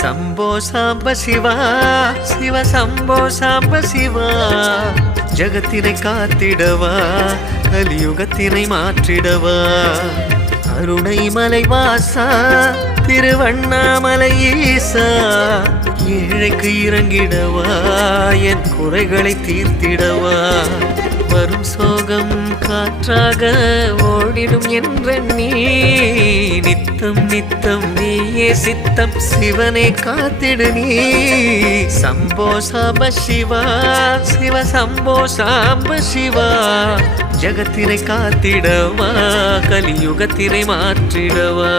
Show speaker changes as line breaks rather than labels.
சம்போ சாம்ப சிவா சிவ சம்போ சாம்ப சிவா. ஜகத்தினை காத்திடவா கலியுகத்தினை மாற்றிடவா. அருணை மலை வாசா திருவண்ணாமலை ஈசா. ஏழைக்கு இறங்கிடவா என் குறைகளை தீர்த்திடவா. வரும் சோகம் காற்றாக ஓடிடும் என்ற நீ நித்தம் நித்தம் நீயே சித்தம் சிவனை காத்திடு நீ. சம்போ சாம்ப சிவா சிவ சம்போ சாம்ப சிவா. ஜகத்தினை காத்திடவா கலியுகத்தினை மாற்றிடவா.